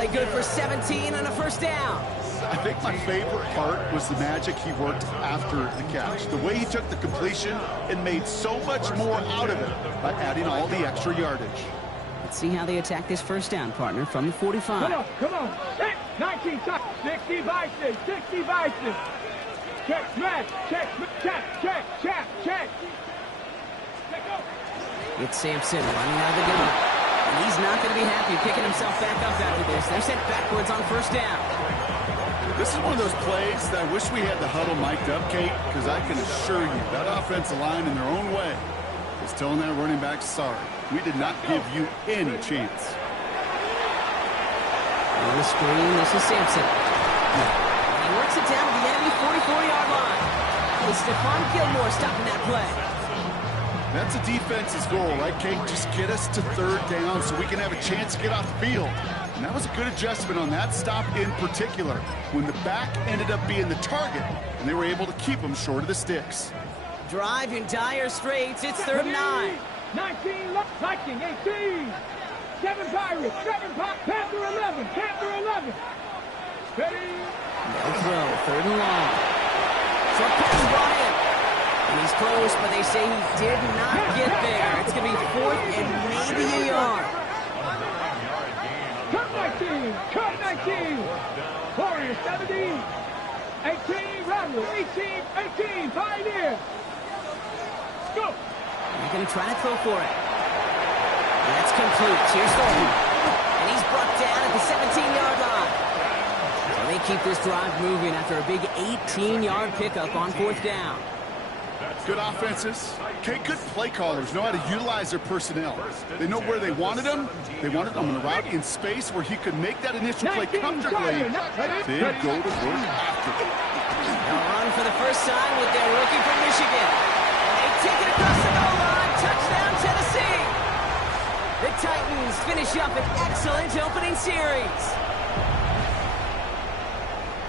play good for 17 on a first down. I think my favorite part was the magic he worked after the catch. The way he took the completion and made so much more out of it by adding all the extra yardage. Let's see how they attack this first down, partner, from the 45. Come on. 19, 60 vices, 60 vices. Check, smash, check. It's Sampson running out of the gun. And he's not going to be happy picking himself back up after this. They're sent backwards on first down. This is one of those plays that I wish we had the huddle mic'd up, Kate, because I can assure you that offensive line in their own way is telling that running back, sorry, we did not give you any chance. On the screen, this is Sampson. He works it down to the enemy 44-yard line. It's Stephon Gilmore stopping that play. That's a defense's goal, right, Kate? Just get us to third down so we can have a chance to get off the field. And that was a good adjustment on that stop in particular, when the back ended up being the target, and they were able to keep him short of the sticks. Drive in dire straits. It's 3rd and 9. 19, Viking, 18. 7 Pirates, Panther 11. Ready? No throw, 3rd and long. Short pass brought in. And he's close, but they say he did not get there. It's going to be 4th and maybe a yard. Cut 19. Warriors 17. 18, Rattlers, 18, Pioneers. Go. They're going to try to throw for it. That's complete. Here's Thornton. And he's brought down at the 17-yard line. So they keep this drive moving after a big 18-yard pickup on 4th down. Good offenses. Okay, good play callers know how to utilize their personnel. They know where they wanted them. They wanted them on the route in space where he could make that initial play comfortably, then go to work after it. They'll run for the first time with their rookie from Michigan. They take it across the goal line. Touchdown, Tennessee. The Titans finish up an excellent opening series.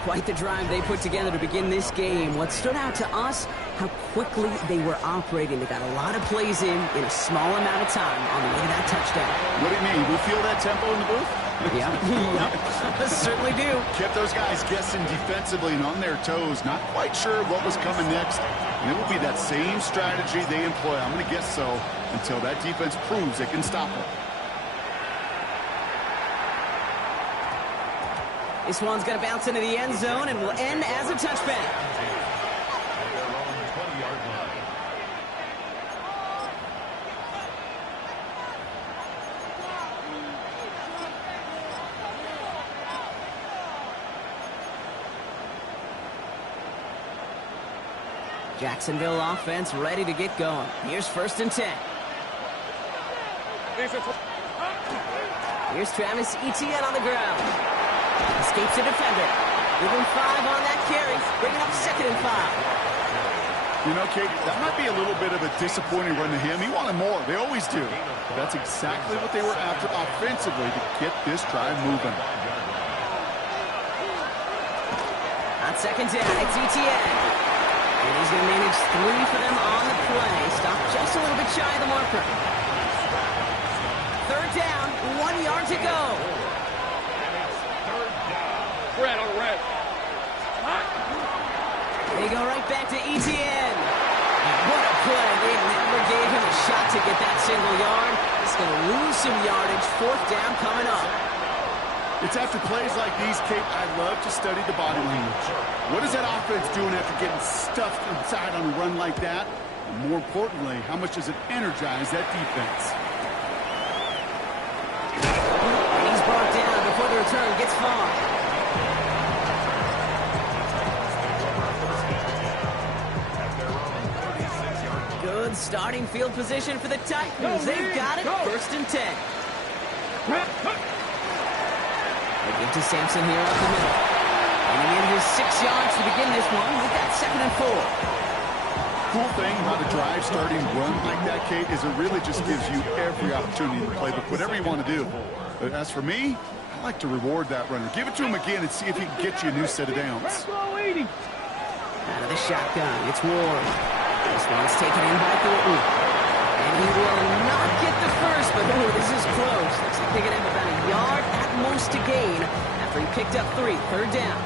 Quite the drive they put together to begin this game. What stood out to us, how quickly they were operating. They got a lot of plays in a small amount of time on the way to that touchdown. What do you mean? We feel that tempo in the booth? Yeah, certainly do. Kept those guys guessing defensively and on their toes, not quite sure what was coming next. And it will be that same strategy they employ, I'm going to guess so, until that defense proves it can stop them. This one's going to bounce into the end zone and will end as a touchback. Jacksonville offense ready to get going. Here's 1st and 10. Here's Travis Etienne on the ground. Escapes the defender. Give him 5 on that carry. Bringing up 2nd and 5. You know, Kate, that might be a little bit of a disappointing run to him. He wanted more. They always do. But that's exactly what they were after offensively to get this drive moving. On 2nd down, it's Etienne. And he's going to manage 3 for them on the play. Stopped just a little bit shy of the marker. 3rd down, 1 yard to go. Red on red. They go right back to Etienne. What a play. They never gave him a shot to get that single yard. He's going to lose some yardage. 4th down coming up. It's after plays like these, Kate, I love to study the body language. What is that offense doing after getting stuffed inside on a run like that? And more importantly, how much does it energize that defense? And he's brought down before the return gets far. Good starting field position for the Titans. They've got it. 1st and 10. They give to Sampson here up the middle. And he in his 6 yards to begin this one. We've got 2nd and 4. Cool thing about a drive starting run like that, Kate, is it really just gives you every opportunity to play whatever you want to do. But as for me, I like to reward that runner. Give it to him again and see if he can get you a new set of downs. Out of the shotgun, it's Ward. This one's taken in by Thornton. And he will not get the first, but this is close. Looks like they're going to have about a yard at most to gain after he picked up 3, third down.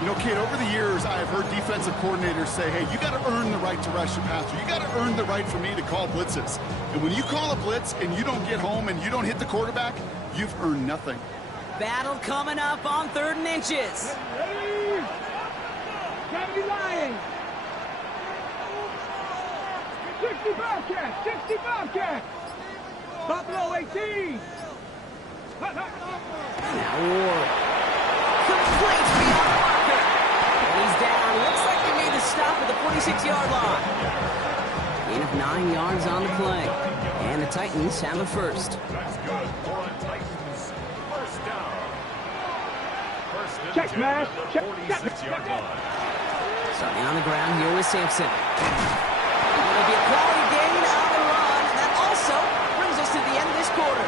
You know, kid, over the years, I have heard defensive coordinators say, hey, you got to earn the right to rush your passer. You got to earn the right for me to call blitzes. And when you call a blitz and you don't get home and you don't hit the quarterback, you've earned nothing. Battle coming up on 3rd and inches. Kennedy Lions. 60 Bobcats. 60 Bobcats. Buffalo 18. Now Ward. Complete beyond the marker. And he's down. Looks like they made the stop at the 46-yard line. Gain of 9 yards on the play. And the Titans have a first. That's good for a Titans first down. Check, smash. Check. 46-yard line. Starting on the ground here with Sampson. It'll be a quality gain on the run. And that also brings us to the end of this quarter.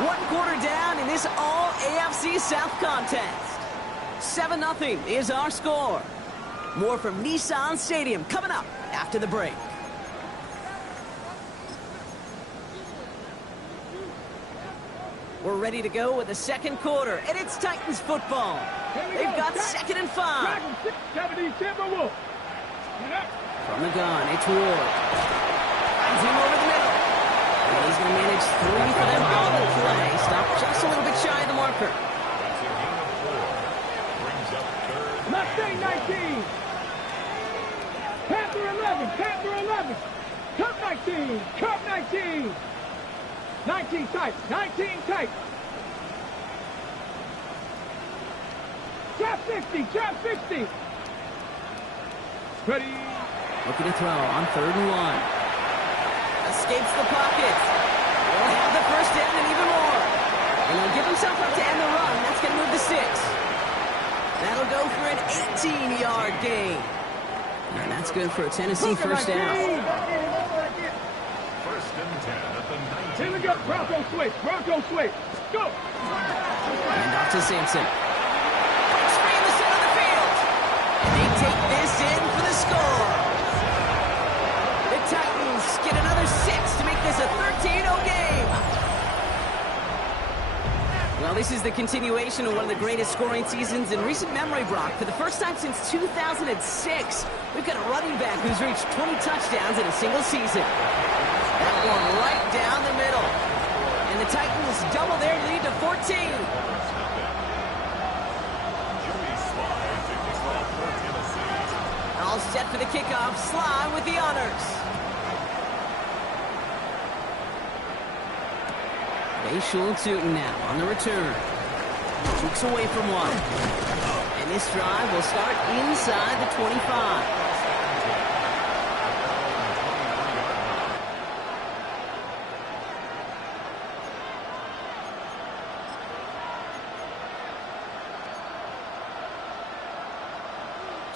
1 quarter down in this all-AFC South contest. 7-0 is our score. More from Nissan Stadium coming up after the break. We're ready to go with the second quarter, and it's Titans football. They've got 2nd and 5. 70 Timberwolves. From the gun, it's Ward. Finds him over the middle. And he's going to manage 3 for them on the play. Stop just a little bit shy of the marker. That's a gain of 4. Brings up 3rd. Mustang 19. Panther 11. Panther 11. Cup 19. Cup 19. 19 tight. 19 tight. Trap 60. Trap 60. Ready. Looking to throw on 3rd and 1. Escapes the pockets. He'll have the first down and even more. And he'll give himself up to end the run. That's going to move to 6. That'll go for an 18-yard gain. And that's good for a Tennessee first down. First and 10 at the 19. Here we go. Bronco switch. Bronco switch. Go. And off to Sampson. Breaks free in the center of the field. And they take this in for the score. The Titans get another 6 to make this a 13-0 game. Well, this is the continuation of one of the greatest scoring seasons in recent memory, Brock. For the first time since 2006, we've got a running back who's reached 20 touchdowns in a single season. That one right down the middle. And the Titans double their lead to 14. Joey Sly taking off for Tennessee. All set for the kickoff. Sly with the honors. Bayshul Tootin now on the return. Jukes away from one. And this drive will start inside the 25.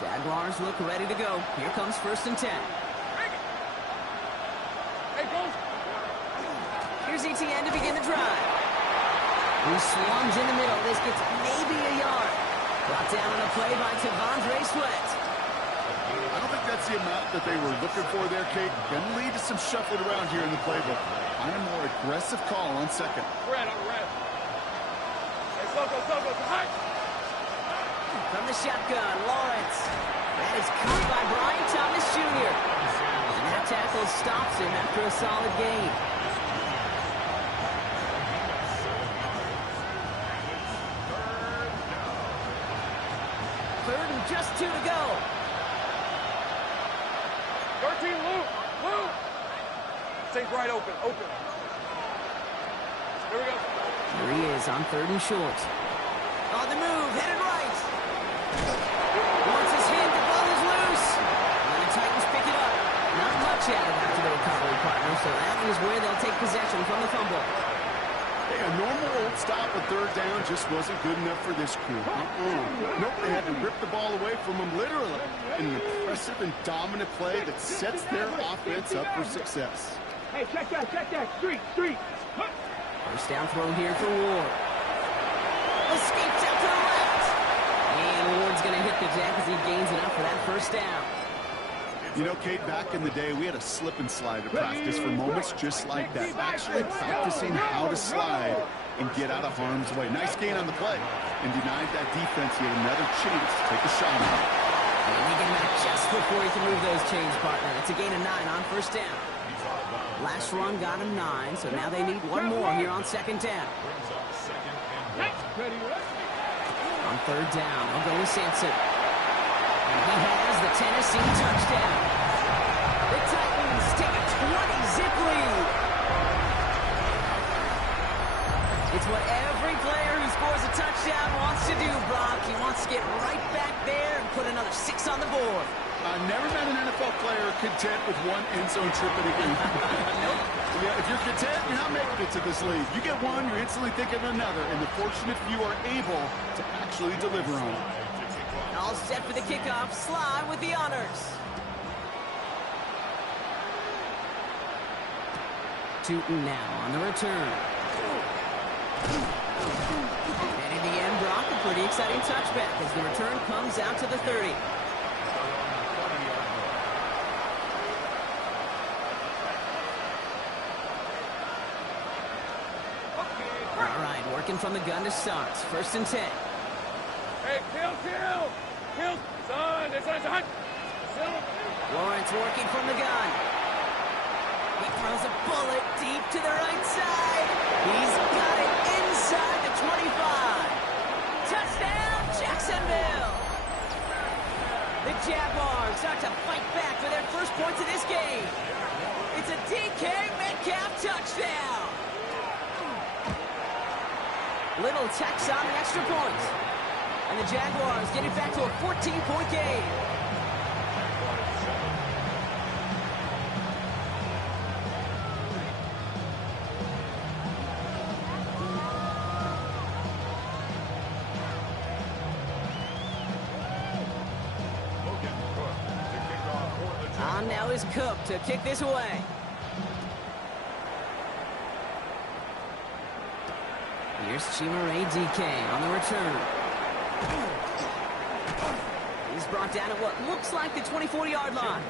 Jaguars look ready to go. Here comes 1st and 10. Here's ETN to begin the drive. He swarms in the middle. This gets maybe a yard. Brought down on a play by T'Vondre Sweat. I don't think that's the amount that they were looking for there, Kate. Gonna lead to some shuffling around here in the playbook. On a more aggressive call on 2nd. Red on red. Hey, go. High. From the shotgun, Lawrence. That is caught by Brian Thomas Jr. And that tackle stops him after a solid gain. Third and just 2 to go. 13 Luke. Take right open. Here we go. Here he is on 3rd and short. On the move, headed right. Once his hand, the ball is loose. And the Titans pick it up. Not much added after the recovery, partner, so that is where they'll take possession from the fumble. Hey, a normal old stop at 3rd down just wasn't good enough for this crew. Nope, they had to rip the ball away from them literally. An impressive and dominant play that sets their offense up for success. Hey, check that. Street. First down throw here for Ward. Escapes out to the left. And Ward's going to hit the jack as he gains enough for that first down. You know, Kate, back in the day, we had a slip and slide at practice for moments just like that. Actually practicing how to slide and get out of harm's way. Nice gain on the play, and denied that defense yet another chance to take a shot at it. And they get him out just before he can move those chains, partner. It's a gain of 9 on first down. Last run got him 9, so now they need one more here on second down. On third down, they'll go with Sampson. And he has the Tennessee touchdown. The Titans take a 20-zip lead. It's what every player who scores a touchdown wants to do, Brock. He wants to get right back there and put another 6 on the board. I've never met an NFL player content with one end zone trip in a game. Nope. Yeah, if you're content, you're not making it to this league. You get one, you're instantly thinking of another, and the fortunate few are able to actually deliver on it. All set for the kickoff. Sly with the honors. Tootin now on the return. And in the end, Brock, a pretty exciting touchback as the return comes out to the 30. All right, working from the gun to start. First and 10. Hey, kill! Son, this is hot! Lawrence working from the gun. He throws a bullet deep to the right side. He's got it inside the 25. Touchdown, Jacksonville! The Jaguars start to fight back for their first points of this game. It's a DK Metcalf touchdown. Little tax on an extra point. And the Jaguars get it back to a 14-point game. On now is Cook to kick this away. Here's Chimere DK on the return. He's brought down at what looks like the 24-yard line.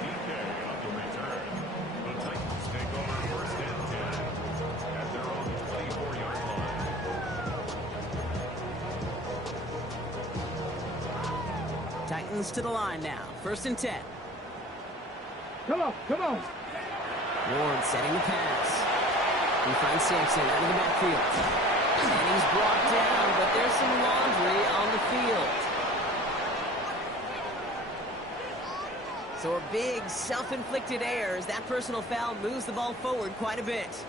Titans to the line now. First and 10. Come on! Ward setting the pass. He finds Sampson out of the backfield. And he's brought down, but there's some laundry on the field. So a big self-inflicted error as that personal foul moves the ball forward quite a bit.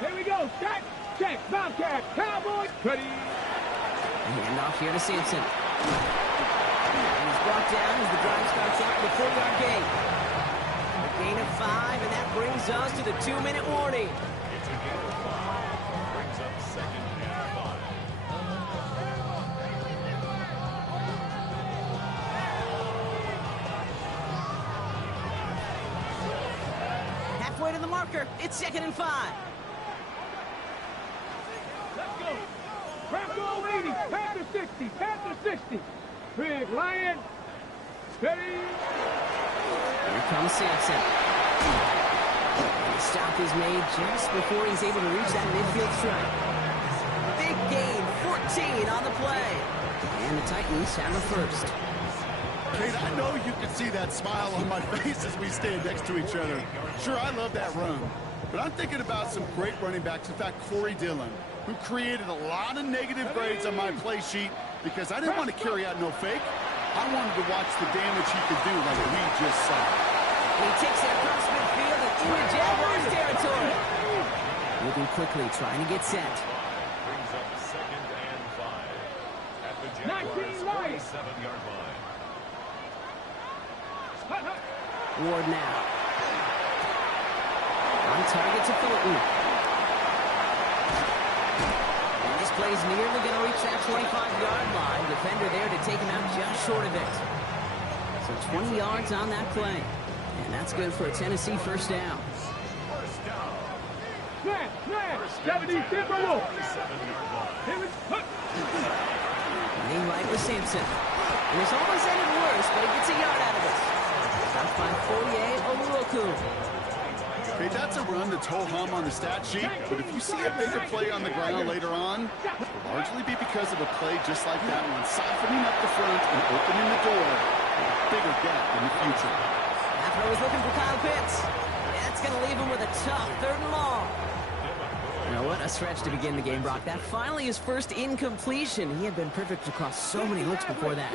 Here we go! Check! Bobcat! Cowboys! Ready! Hand off here to Sampson. And he's brought down as the drive starts out with a 4-yard gain. A gain of 5, and that brings us to the 2-minute warning. It's a gain of 5. Brings up second and 5. Halfway to the marker. It's second and 5. Let's go! Bronco 80! Panther 60! Panther 60! Big Lion! Steady! Here comes Sampson. And the stop is made just before he's able to reach that midfield strike. Big gain, 14 on the play. And the Titans have a first. Kate, I know you can see that smile on my face as we stand next to each other. Sure, I love that run. But I'm thinking about some great running backs. In fact, Corey Dillon, who created a lot of negative grades on my play sheet because I didn't want to carry out no fake. I wanted to watch the damage he could do like we just saw. And he takes it across midfield and into Jaguars territory. Moving quickly, trying to get set. Brings up second and 5 at the Jaguars 47-yard line. Ward now. On target to Fulton. And this play's nearly going to reach that 25-yard line. Defender there to take him out just short of it. So 20 yards on that play. And that's good for a Tennessee first down. Snap! 70 Timberwolves! Running right with Sampson. And it's almost ended worse, but he gets a yard out of it. About It's by Foye Oluokun. Hey, that's a run that's ho-hum on the stat sheet, but if you see a bigger play on the ground later on, it'll largely be because of a play just like that one, softening up the front and opening the door for a bigger gap in the future. That throw is looking for Kyle Pitts. That's going to leave him with a tough 3rd and long. You know, what a stretch to begin the game, Brock. That finally his first incompletion. He had been perfect across so many looks before that.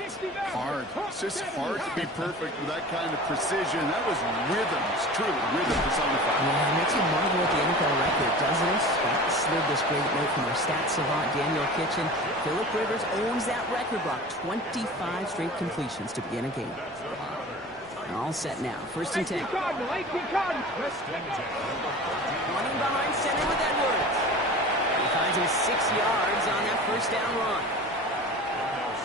Hard. It's just hard to be perfect with that kind of precision. That was rhythm. It's truly rhythm personified. Yeah, it makes you marvel at the NFL record, doesn't it? That slid this great note from our stats savant, Daniel Kitchen. Phillip Rivers owns that record, Brock. 25 straight completions to begin a game. All set now. 1st and 10. Running behind center with Edwards. He finds him 6 yards on that 1st down run.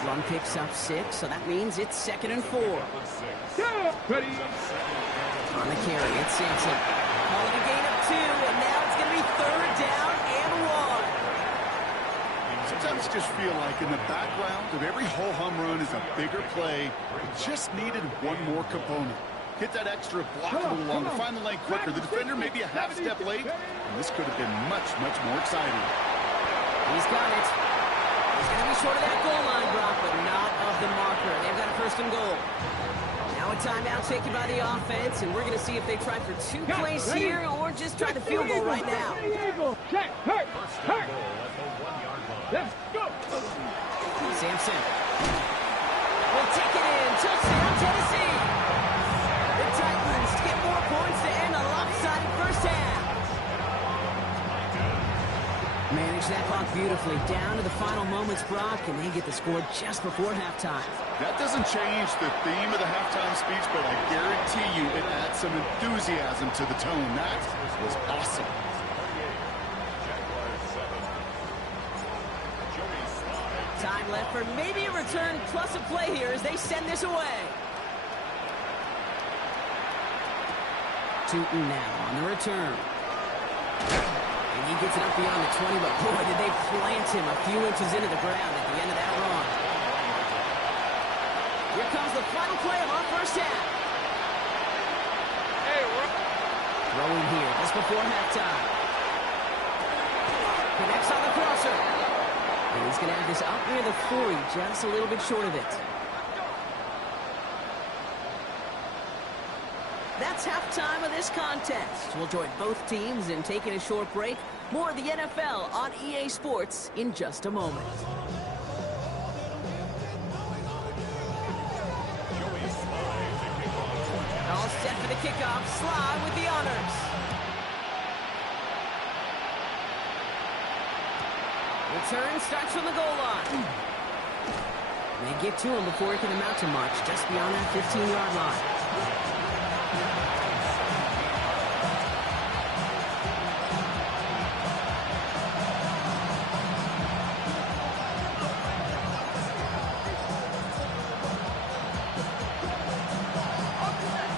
Run picks up 6, so that means it's 2nd and 4. Ready. On the carry, it's Sampson. Calling a gain of 2, and now it's going to be 3rd down and 1. Sometimes just feel like in the background of every ho-hum run is a bigger play. It just needed one more component. Hit that extra block a little longer, find the lane quicker. The defender may be a half step late, and this could have been much, much more exciting. He's got it. He's going to be short of that goal line, Brock, but not of the marker. They've got a 1st and goal. Now a timeout taken by the offense, and we're going to see if they try for 2 plays here or just try the field goal right now. Check. Hurt. Let's go. Sampson will take it in. Touchdown, Tennessee. The Titans get more points to end a lopsided 1st half. Manage that clock beautifully down to the final moments, Brock, and they get the score just before halftime. That doesn't change the theme of the halftime speech, but I guarantee you it adds some enthusiasm to the tone. That was awesome. Time left for maybe a return plus a play here as they send this away. Tootin now on the return. And he gets it up beyond the 20, but boy, did they plant him a few inches into the ground at the end of that run. Here comes the final play of our 1st half. Throwing here just before halftime. Connects on the crosser. And he's going to have this up near the 40, just a little bit short of it. That's halftime of this contest. We'll join both teams in taking a short break. More of the NFL on EA Sports in just a moment. All set for the kickoff. Sly with the honors. Return starts from the goal line. They get to him before he can amount to much, just beyond that 15-yard line.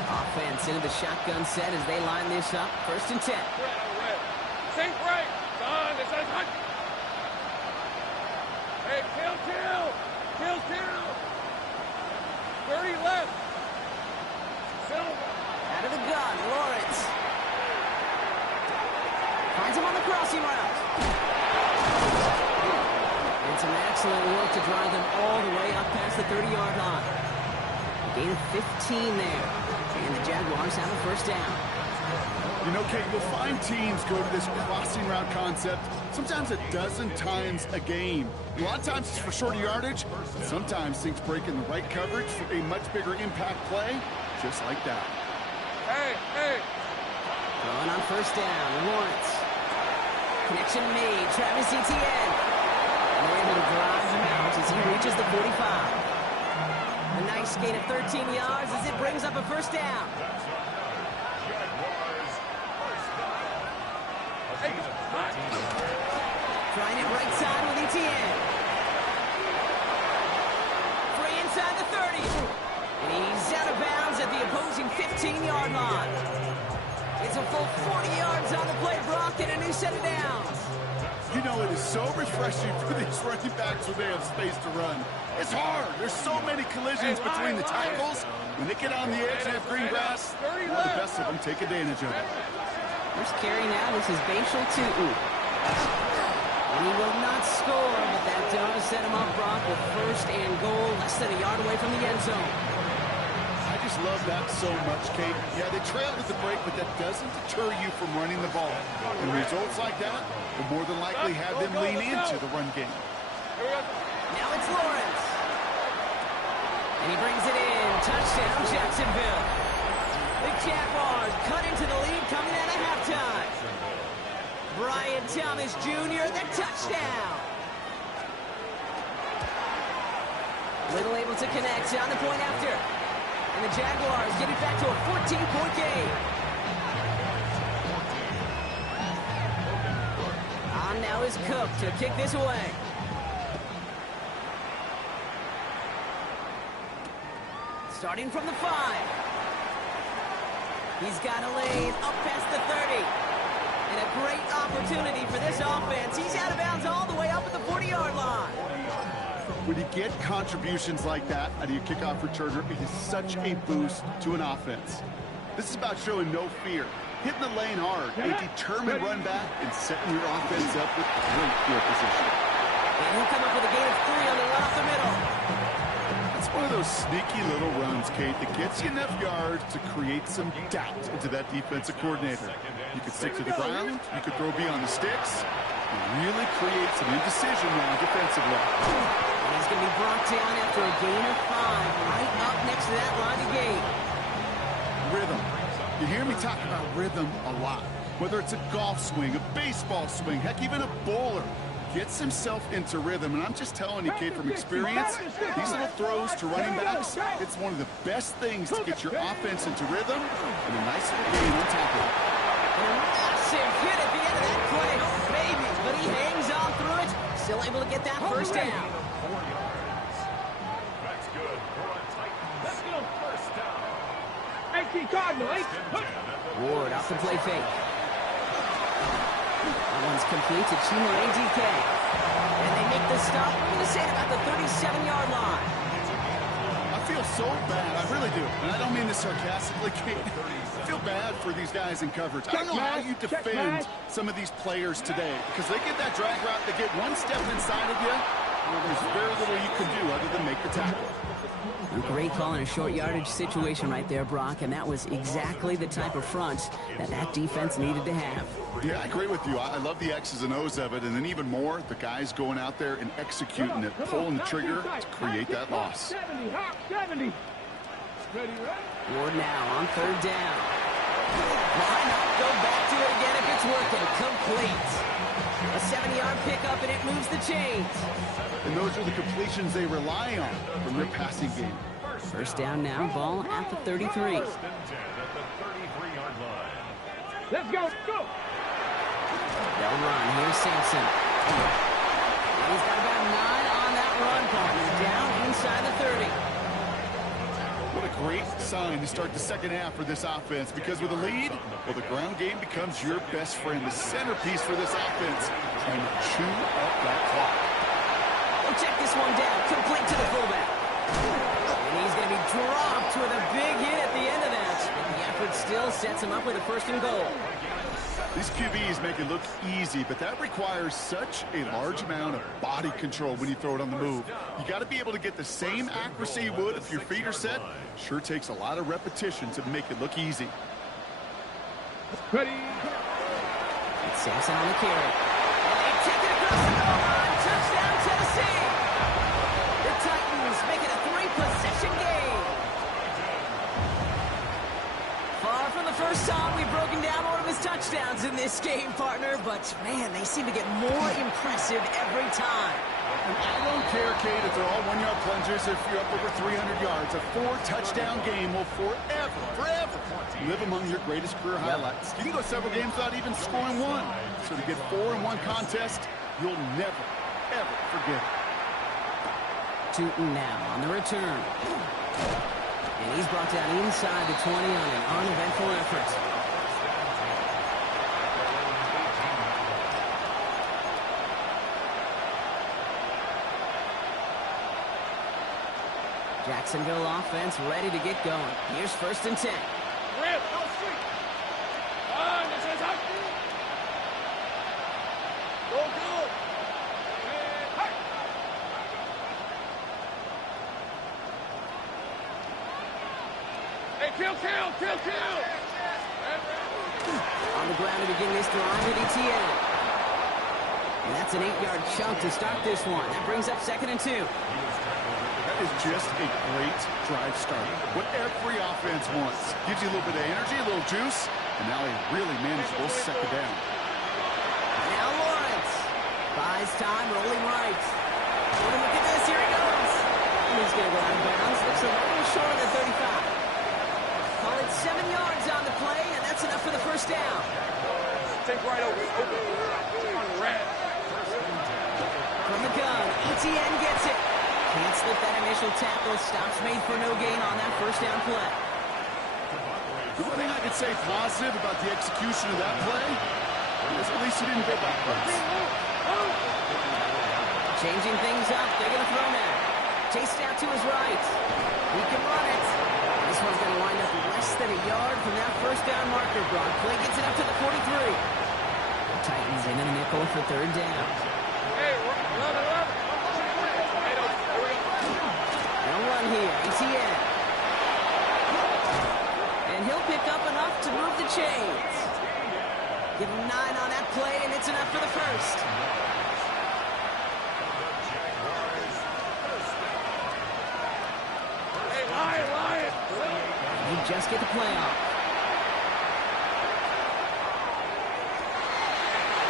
Offense into the shotgun set as they line this up. 1st and 10. Sink right. Son, this is hot. Hey, kill. 30 left. Silver. Out of the gun, Lawrence. Finds him on the crossing route. And some excellent work to drive them all the way up past the 30-yard line. A gain of 15 there. And the Jaguars have a 1st down. You know, Kate, you'll find teams go to this crossing route concept sometimes a dozen times a game. A lot of times it's for shorter yardage, but sometimes things break in the right coverage for a much bigger impact play, just like that. Hey. Throwing on 1st down, Lawrence. Connection made, Travis Etienne. And they're able to drive him out as he reaches the 45. A nice gain of 13 yards as it brings up a 1st down. Trying it right side with Etienne. Free inside the 30. And he's out of bounds at the opposing 15-yard line. It's a full 40 yards on the play, Brock, and a new set of downs. You know, it is so refreshing for these running backs when they have space to run. It's hard. There's so many collisions between the tackles. When they get on the edge and have green grass, the best of them take advantage of it. First carry now, this is Bashal Tutin. And he will not score, but that does set him up, Brock, with first and goal, less than a yard away from the end zone. I just love that so much, Kate. Yeah, they trailed at the break, but that doesn't deter you from running the ball. And results like that will more than likely have them lean into the run game. Now it's Lawrence. And he brings it in. Touchdown, Jacksonville. The Jaguars cut into the lead coming out of halftime. Brian Thomas Jr., the touchdown. Little able to connect on the point after. And the Jaguars get it back to a 14-point game. On now is Cook to kick this away. Starting from the 5. He's got a lane up past the 30. And a great opportunity for this offense. He's out of bounds all the way up at the 40-yard line. When you get contributions like that out of your kickoff returner, it is such a boost to an offense. This is about showing no fear, hitting the lane hard, a determined run back, and setting your offense up with great field position. And he'll come up with a gain of 3 on the run up the middle. It's one of those sneaky little runs, Kate, that gets you enough yards to create some doubt into that defensive coordinator. You could stick to the ground, you could throw beyond the sticks, and really create some indecision now defensively. He's going to be brought down after a gain of 5, right up next to that line of gain. Rhythm. You hear me talk about rhythm a lot. Whether it's a golf swing, a baseball swing, heck, even a bowler gets himself into rhythm. And I'm just telling you, Kate, from experience, these little throws to running backs, it's one of the best things to get your offense into rhythm and a nice little gain on top of it. And a massive hit at the end of that play. Oh, baby. But he hangs on through it. Still able to get that first down. That's good for a Titan. Let's go first down. 18 Cardinals. Ward off the play fake. That one's complete to Chimere DK. And they make the stop. I'm going to say it about the 37-yard line. I feel so bad. I really do. And I don't mean this sarcastically, Kate. I feel bad for these guys in coverage. I don't know how you defend some of these players today because they get that drag route, they get one step inside of you, well, there's very little you can do other than make the tackle. A great call in a short yardage situation right there, Brock, and that was exactly the type of front that defense needed to have. Yeah, I agree with you. I love the X's and O's of it, and then even more, the guys going out there and executing it, pulling the trigger to create that loss. 70, hop 70. Ready, Ward now on 3rd down. Why not go back to it again if it's working? Complete. A 70-yard pickup, and it moves the chains. And those are the completions they rely on from their passing game. First down now, ball at the 33. First and 10 at the 33-yard line. Let's go. Go. They'll run. Here's Sampson. He's got about 9 on that run, partner. Down inside the 30. What a great sign to start the second half for this offense, because with a lead, well, the ground game becomes your best friend, the centerpiece for this offense, trying to chew up that clock. Oh, check this one down. Complete to the fullback. And he's going to be dropped with a big hit at the end of that. And the effort still sets him up with a 1st and goal. These QBs make it look easy, but that requires such a large amount of body control when you throw it on the move. You got to be able to get the same accuracy you would if your feet are set. Sure takes a lot of repetition to make it look easy. Ready. It's Sampson on the carry. And they take it across the goal line. Touchdown, Tennessee. The Titans make it a 3-possession game. Far from the first time we've broken down one of his touchdowns in this game, partner, but man, they seem to get more impressive every time. I don't care, Kate, if they're all 1-yard plungers, if you're up over 300 yards. A 4-touchdown game will forever live among your greatest career highlights. You can go several games without even scoring one. So to get 4 in one contest, you'll never, ever forget it. Tutin now on the return. And he's brought down inside the 20 on an uneventful effort. Jacksonville offense ready to get going. Here's 1st and 10. Kill! On the ground to begin this drive with Etienne. And that's an 8-yard chunk to start this one. That brings up 2nd and 2. That is just a great drive start. What every offense wants. Gives you a little bit of energy, a little juice, and now a really manageable 2nd down. Now Lawrence buys time, rolling right. Look at this, here he goes. And he's going to go out of bounds. Looks a little short of the 35. Call it 7 yards on the play, and that's enough for the 1st down. Take right over. On red. From the gun, Etienne gets it. Can't slip that initial tackle. Stops made for no gain on that 1st down play. The one thing I could say positive about the execution of that play is at least he didn't go backwards. Changing things up. They're going to throw now. Chased out to his right. He can run it. This one's going to wind up less than a yard from that 1st down marker. Brock Clay gets it up to the 43. The Titans in a nickel for 3rd down. Hey, 11. They'll run here. Etienne. And he'll pick up enough to move the chains. Give him 9 on that play, and it's enough for the 1st. Hey, Lion! They just get the play off.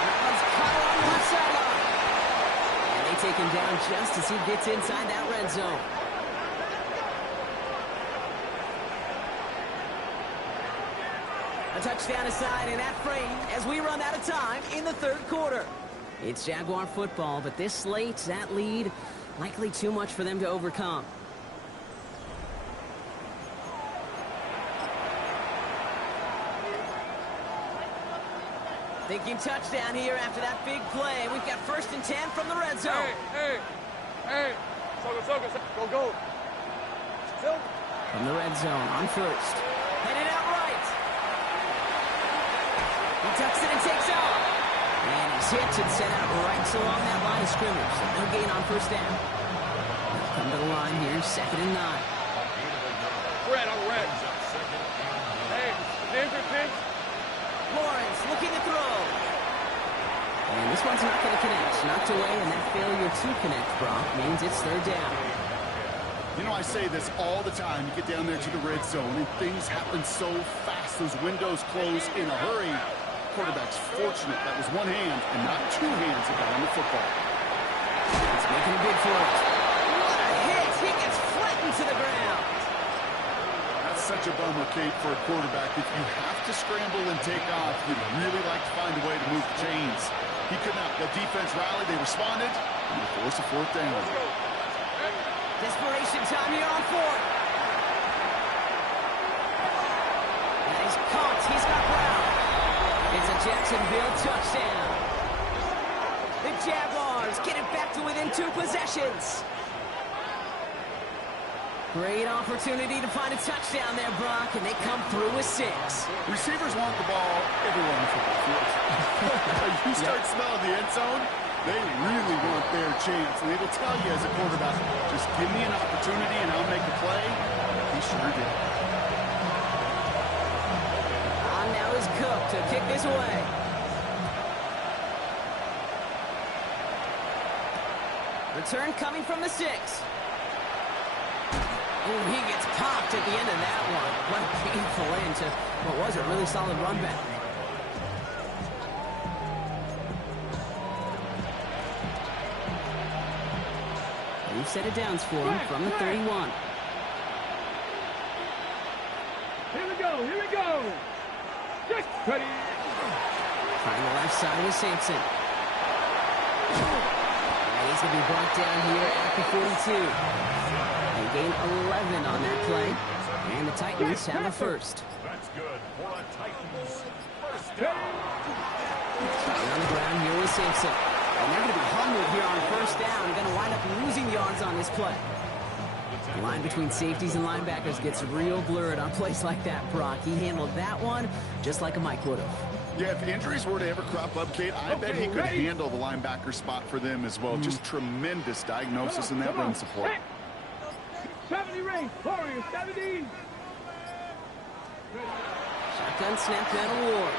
That one's caught on the left sideline. And they take him down just as he gets inside that red zone. A touchdown aside in that frame as we run out of time in the 3rd quarter. It's Jaguar football, but this slate, that lead, likely too much for them to overcome. Thinking touchdown here after that big play. We've got 1st and 10 from the red zone. Hey. Go. From the red zone on 1st. Headed out right. He tucks it and takes off. And he's hit and set out right along that line of scrimmage. So no gain on 1st down. They'll come to the line here, 2nd and 9. Red on red. Hey, pinch. Lawrence looking to throw. And this one's not going to connect. Knocked away, and that failure to connect, Brock, means it's 3rd down. You know, I say this all the time. You get down there to the red zone, and things happen so fast. Those windows close in a hurry. Quarterback's fortunate that was one hand and not 2 hands that got on the football. He's making a big for it. What a hit! He gets flattened to the ground. That's such a bummer, Kate, for a quarterback. If you have to scramble and take off, you'd really like to find a way to move the chains. He could not. The defense rallied. They responded. And they forced a 4th down. Desperation time here on 4th. And he's caught. He's got Brown. It's a Jacksonville touchdown. The Jaguars get it back to within 2 possessions. Great opportunity to find a touchdown there, Brock, and they come through with 6. Receivers want the ball everywhere on the football field. You start smelling the end zone, they really want their chance. And they will tell you as a quarterback, just give me an opportunity and I'll make a play. He sure did. On now is Cook to kick this away. Return coming from the 6. Oh, he gets popped at the end of that one. What a painful end to what was a really solid run back. We've set it downs for him from the 31. Here we go. Just ready. Trying the left side with Sampson. And he's going to be brought down here at the 42. They gain 11 on that play. And the Titans have a 1st. That's good for a Titans 1st down. On the ground here with Sampson. And they're going to be humbled here on 1st down. They're going to wind up losing yards on this play. The The line between safeties and linebackers gets real blurred on plays like that, Brock. He handled that one just like a Mike would have. Yeah, if injuries were to ever crop up, Kate, I bet he could handle the linebacker spot for them as well. Just tremendous diagnosis in that run support. 70 range, Warriors, 70. Shotgun snap down to Ward.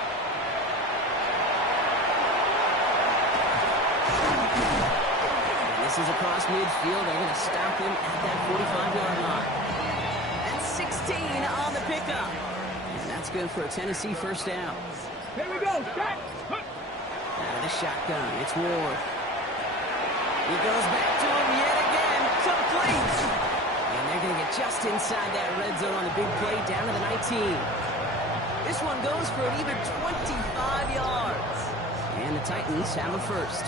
And this is across midfield. They're going to stop him at that 45-yard line. That's 16 on the pickup. And that's good for a Tennessee first down. Here we go, shot. Out of the shotgun, it's Ward. He goes back to him yet again. Complete. And they're going to get just inside that red zone on the big play down to the 19. This one goes for an even 25 yards. And the Titans have a first.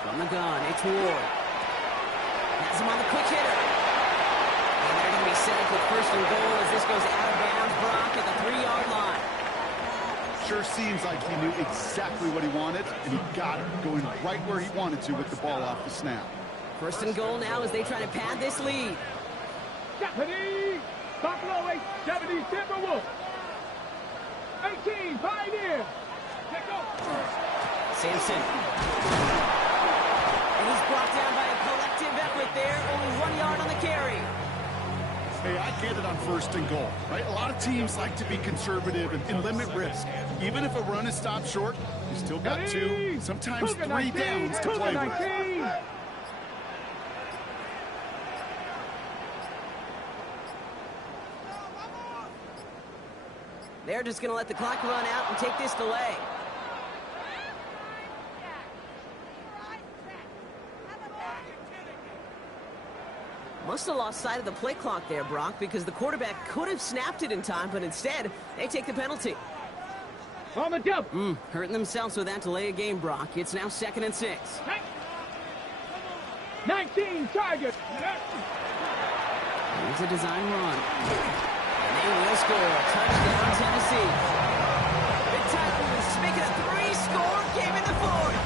From the gun, it's Ward. Has him on the quick hitter. And they're going to be set up with first and goal as this goes out of bounds. Brock at the 3-yard line. Sure seems like he knew exactly what he wanted, and he got it, going right where he wanted to with the ball off the snap. First and goal now as they try to pad this lead. 70, Buffalo 8, 70, Timberwolves. 18, Pioneer. Let's go. Sampson. And he's brought down by a collective effort there. Only 1 yard on the carry. Hey, I get it on first and goal, right? A lot of teams like to be conservative and limit risk. Even if a run is stopped short, you still got 2, sometimes 3 downs to play with. They're just going to let the clock run out and take this delay. Must have lost sight of the play clock there, Brock, because the quarterback could have snapped it in time, but instead, they take the penalty. On the jump. Hurting themselves with that delay of game, Brock. It's now 2nd and 6. 19, Chargers. Here's a design run. And they will score. Touchdown, Tennessee. The Titans make it a 3-score game in the 4th.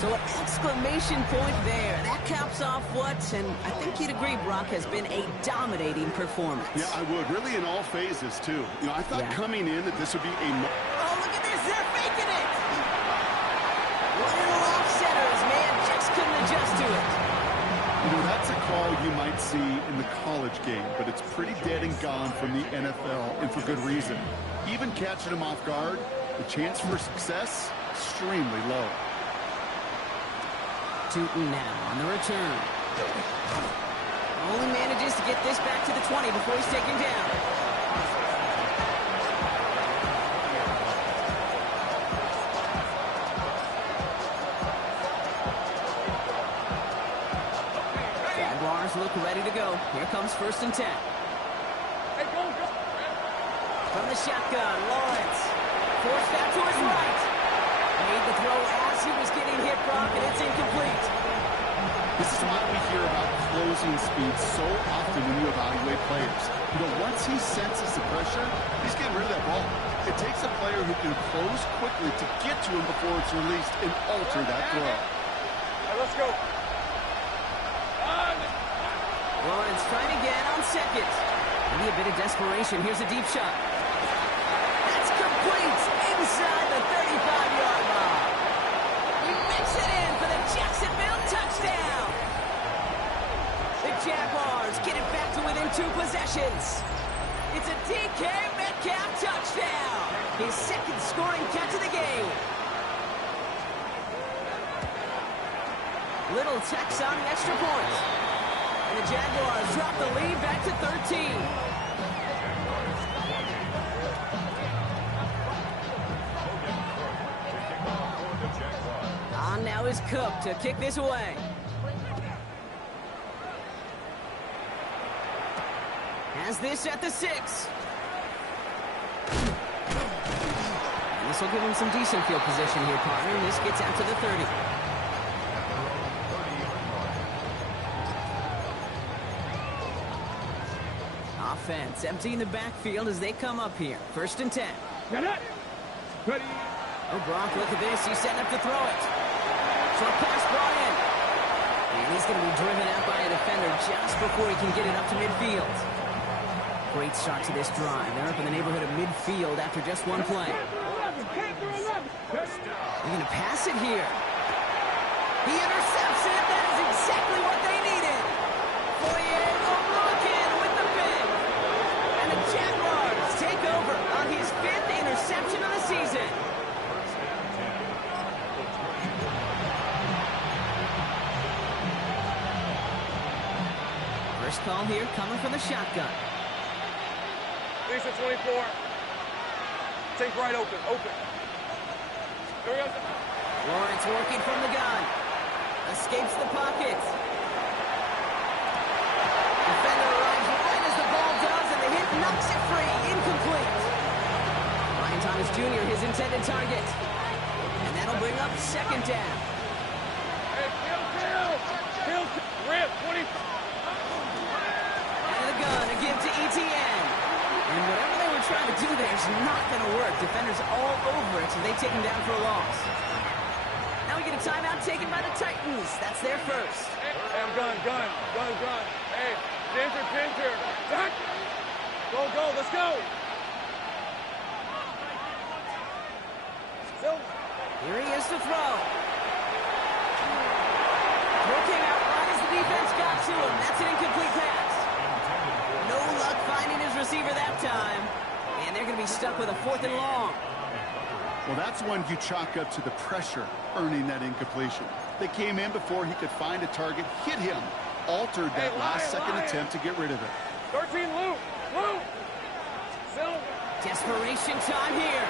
So an exclamation point there. That caps off what, and I think you'd agree, Brock, has been a dominating performance. Yeah, I would. Really in all phases, too. You know, I thought coming in that this would be a... Oh, look at this. They're faking it. One of the off-centers, man, just couldn't adjust to it. You know, that's a call you might see in the college game, but it's pretty dead and gone from the NFL, and for good reason. Even catching him off guard, the chance for success, extremely low. Tootin now on the return. Only manages to get this back to the 20 before he's taken down. Jaguars look ready to go. Here comes 1st and 10. From the shotgun, Lawrence. Forced out to his right. Made the throw as he was getting hit, Brock, and it's incomplete. This is why we hear about closing speed so often when you evaluate players. You know, once he senses the pressure, he's getting rid of that ball. It takes a player who can close quickly to get to him before it's released and alter that throw. Let's go. Lawrence trying again on 2nd. Maybe a bit of desperation. Here's a deep shot. That's complete inside the 35-yard line. He makes it in for the Jacksonville touchdown. The Jaguars get it back to within 2 possessions. It's a DK Metcalf touchdown. His 2nd scoring catch of the game. Little Tex on the extra point. And the Jaguars drop the lead back to 13. On now is Cook to kick this away. Has this at the 6. And this will give him some decent field position here, partner. And this gets out to the 30. defense, emptying the backfield as they come up here. 1st and 10. Get it. Ready. Oh, Brock, look at this. He's setting up to throw it. Short pass brought in. And he's going to be driven out by a defender just before he can get it up to midfield. Great start to this drive. They're up in the neighborhood of midfield after just one play. 11. Panther 11. They're going to pass it here. He intercepts it. That is exactly what they needed. Foyer O'Rourke with the pick. And the Jaguars take over on his 5th interception of the season. First call here coming from the shotgun. Lisa 24. Take right open. Here we go. Lawrence working from the gun. Escapes the pocket. Defender arrives right as the ball does, and the hit knocks it free. Incomplete. Ryan Thomas Jr., his intended target. And that'll bring up 2nd down. Hey, kill. Rip, 20. And the gun, a give to ETN. And whatever they were trying to do there is not going to work. Defenders all over it, so they take him down for a loss. Now we get a timeout taken by the Titans. That's their first. Hey, I'm gun. Hey, Pinter. Back. Go, let's go. Silver. Here he is to throw. Throw came out right as the defense got to him. That's an incomplete pass. No luck finding his receiver that time. And they're going to be stuck with a 4th and long. Well, that's one you chalk up to the pressure earning that incompletion. They came in before he could find a target, hit him, altered that last-second attempt to get rid of it. 13, Luke. Silver. Desperation time here.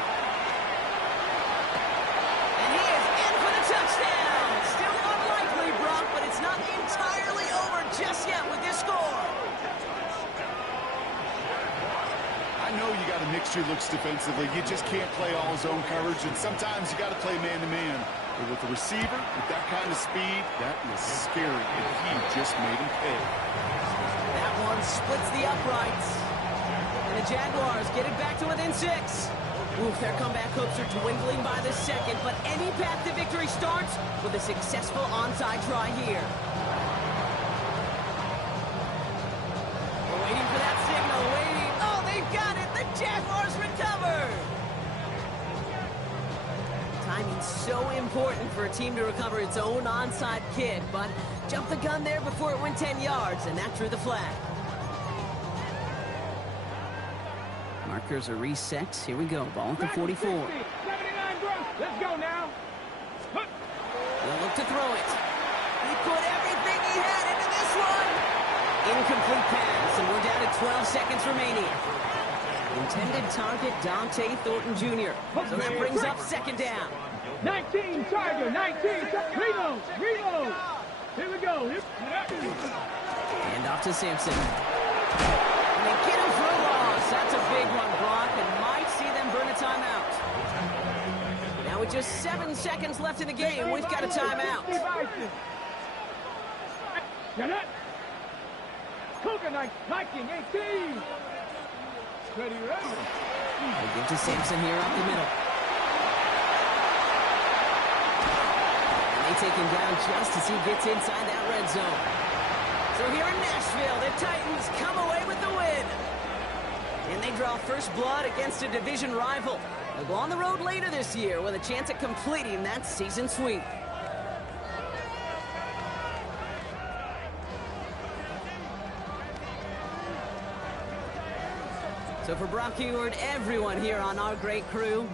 And he is in for the touchdown. Still unlikely, Brock, but it's not entirely over just yet with this score. I know you got a mixture looks defensively. You just can't play all zone coverage, and sometimes you got to play man-to-man. But with the receiver, with that kind of speed, that is scary, and he just made him pay. That one splits the uprights. And the Jaguars get it back to within 6. Oof, their comeback hopes are dwindling by the second, but any path to victory starts with a successful onside try here. We're waiting for that signal, waiting. Oh, they've got it! The Jaguars recovered! Timing's so important for a team to recover its own onside kick, but jumped the gun there before it went 10 yards, and that drew the flag. Markers are reset. Here we go. Ball at the 44. 79 Brock. Let's go now. They'll look to throw it. He put everything he had into this one. Incomplete pass, and we're down to 12 seconds remaining. Intended target, Dante Thornton Jr. So that brings up 2nd down. 19 Tiger. 19. Reload. Here we go. And off to Sampson. And they get him for a loss. That's a big one, Brock, and might see them burn a timeout. Now with just 7 seconds left in the game, we've got a timeout. Get it. Coconut Viking 18. Ready. They give to Sampson here up the middle. And they take him down just as he gets inside that red zone. So here in Nashville, the Titans come away with the win. And they draw first blood against a division rival. They'll go on the road later this year with a chance at completing that season sweep. So for Brock Huard, everyone here on our great crew,